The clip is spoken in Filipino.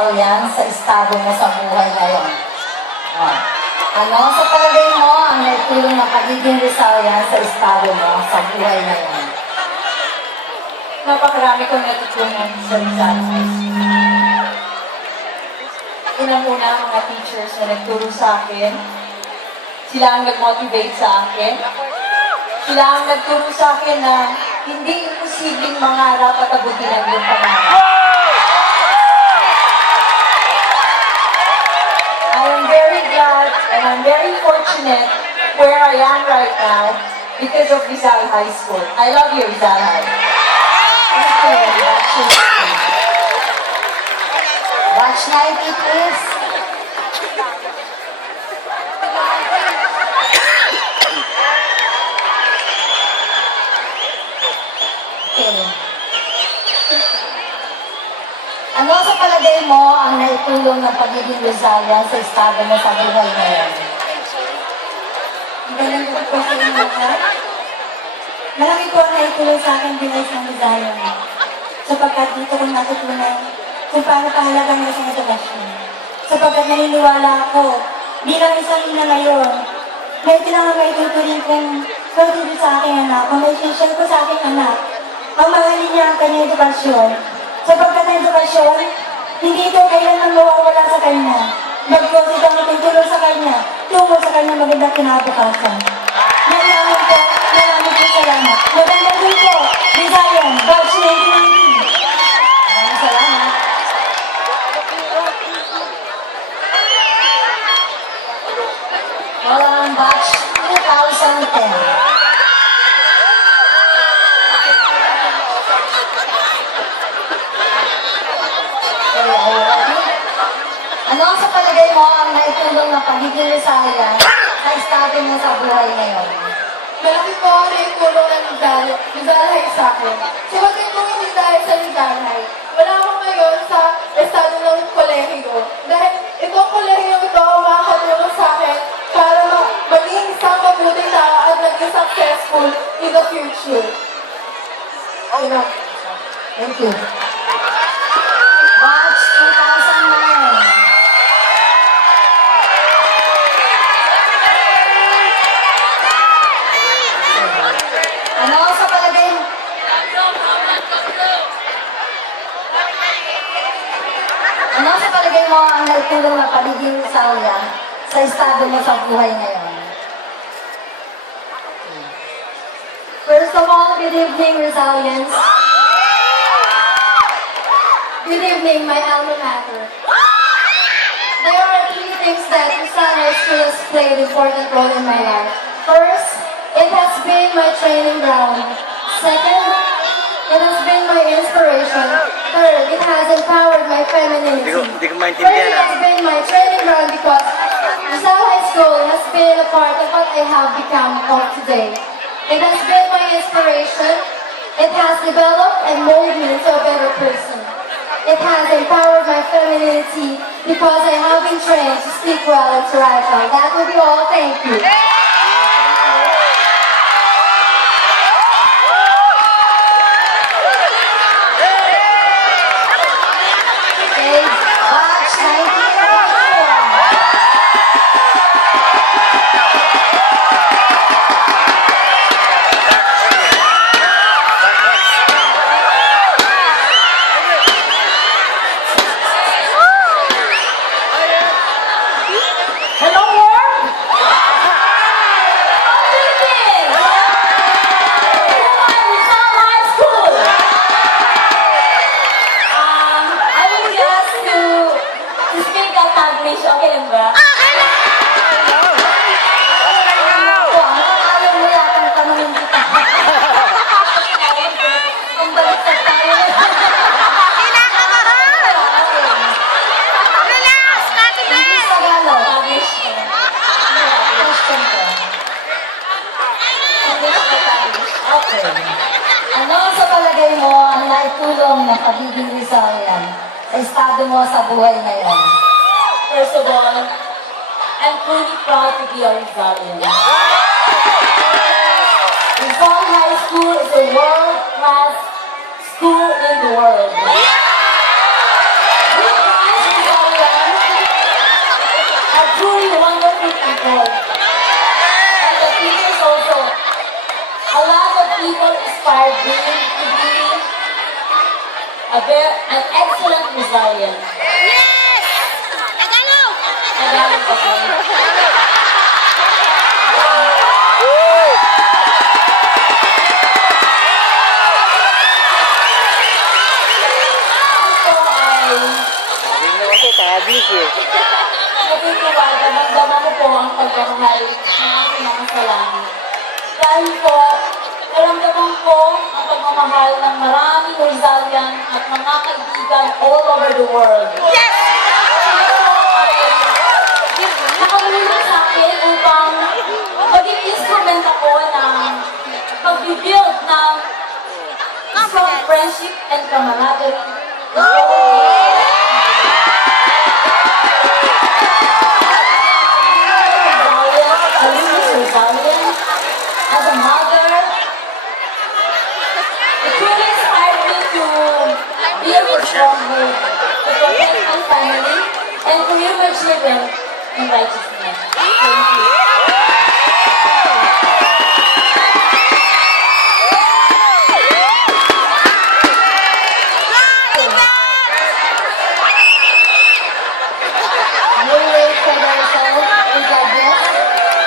Rizal yan sa estado mo sa buhay ngayon? Oh. Ano sa palagay mo ang naitulong ng pagiging Rizal yan sa estado mo sa buhay ngayon? Napakarami kong natutunan sa Rizal High School. Unang-una, mga teachers na nagturo sa akin. Sila ang nag-motivate sa akin. Sila ang nagturo sa akin na hindi imposibleng mangarap at abutin ang iyong pangarap. I am very glad and I'm very fortunate where I am right now because of Rizal High School. I love you, Rizal High. Batch 90, please. Okay. Ano sa palagay mo ang naitulong ng pagiging Rizalian sa estado mo sa buhay ngayon? Galing ko po sa inyo lahat. Marami po ang naitulong sa akin bilang isang Rizalian. Sapagkat dito kong natutunan kung paano kahalaga ng isang edukasyon. Sapagkat naniniwala ako bilang isang ina ngayon na ito lang ang maituturing kong pagtulong sa aking anak, kung may share ko sa aking anak, ang mahalin niya ang kanyang edukasyon. Sapagkat ang edukasyon, hindi ito kailanman mawawala sa kanya. Bagkos ito ang tutulong sa kanya, tungo sa kanyang magandang kinabukasan. Maraming po salamat. Magandang din po, Rizalian, Batch 1990. Maraming salamat. Walang batch 2010. Ano sa palagay mo ang naitulong ng pagiging Rizalian sa estado mo sa buhay ngayon? Malaki po ang naitulong ng Rizal High sa akin. Sabatin kung hindi dahil sa Rizal High, wala ako ngayon sa estado ng kolehiyo. Dahil itong kolehiyo ito ang makakatulong sa akin para maging isang mabuting tao at maging successful in the future. Thank you. Batch 2009. Ano sa palagay mo? Ano sa palagay mo ang naitulong ng pagiging Rizalian sa estado mo sa buhay ngayon? First of all, good evening, Rizalians. Good evening, my alma mater. There are three things that Rizal High School has played an important role in my life. First, it has been my training ground. Second, it has been my inspiration. Third, it has empowered my femininity. Hindi ko First, maintindihan it has been my training ground because Rizal High School has been a part of what I have become of today. It has been my inspiration. It has developed and molded me into a better person. It has empowered my femininity because I have been trained to speak well and to write well. That will be all. Thank you. Okay, batch 1991. Hello, world! Philippines! Rizal High School! I would just to speak at Taglish, okay lang ba? Oh, hanggang ayaw mo yatang tanongin kita. Ang baliktad tayo. English Tagalog. Taglish. Question ko. Okay. Ano sa palagay mo ang naitulong ng pagiging Rizalian sa estado mo sa buhay ngayon? First of all, I'm truly proud to be a Rizalian. Rizal High School is a world-class school in the world. You guys an excellent Visayan. Yes! Tagalog! Tagalog pa po. Ito ay nakikilala, magdama ko po ang pagmamahal ng aking mga salamin. Dahil po, naramdaman ko ang pagmamahal ng maraming Rizalian at mga kaibigan all over the world. Yes! Nakaulit sa akin upang maging instrument ako ng pag-build ng strong friendship and camaraderie. As a mother, it truly inspired me to be a stronger, to protect my family, and to rear my children in righteousness. Thank you.